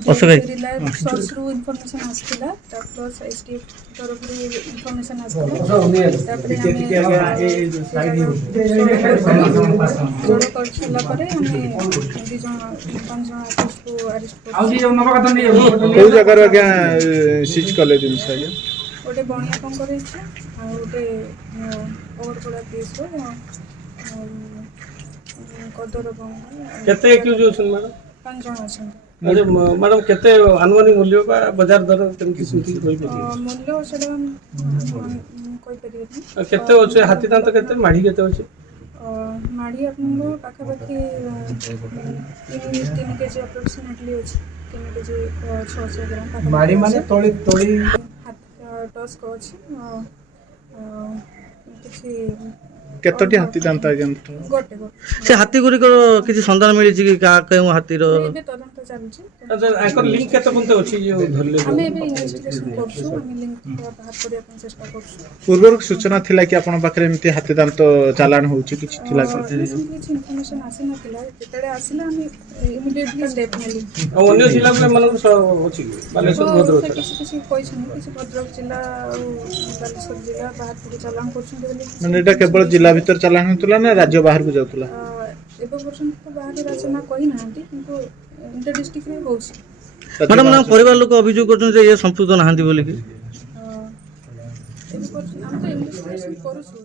reliable source रु information आस्थिला plus STF तरफ information आस्थिला तापर जोड़ कर छला परे हमें दी जण 5 जण आर्टिस्ट को अरेस्ट कर कोन जगह रे क्या सीज कले दिन से ओटे बणिया कम करे छै आ ओटे ओवरपड़ा केस रो कदर बम केते एक्यूज होछन मैडम 5 जण अछन मैडम केते अनुमानिक मूल्य का बाजार दर केमती सुनती होई पे मूल्य सेडा कोई परिबे केते होछे हाथी दांत केते माढ़ी केते होछे माढ़ी आपन पाखा पाखी 3 केजी अप्रोक्सीमेटली होछ 3 केजी 600 ग्राम पाखा माढ़ी माने तोड़ी टॉस को अछि किछि केतोटी हाथी दांत गोटे से हाथी गुरी किसी संधान मिली कि केउ हाथीर एबे तदंत चलछि एकर लिंक केते कोनते अछि जे धरले हमें एबे इन्वेस्टिगेशन करछु हमें लिंक बाहर करे अपन चेष्टा करछु पूर्व सूचना थिला कि आपण पाखरे एमती हाथी दांत चालान होउची किछि थिला किछि इन्फॉर्मेशन आसी नथिला जेतडे आसिला हमें इमिडिएटली स्टेप नेली अन्य जिला में मानक अछि बालेश्वर भद्रक किछि कोइ छन किछि भद्रक जिला बालेश्वर जिला बाहर के चालान करछु बोली माने एटा केवल जिला भीतर चालान होतला ना राज्य बाहर को जाउतला एबे पर्यंत तो बाहर राज्य ना कहि नांती किंतु इंटर डिस्ट्रिक्ट रे होउची मैडम ना परिवार लोक अभियोग करछन जे ये संपुक्त नाहंती बोली कि एबे पर्यंत हम तो इन्वेस्टिगेशन करूछु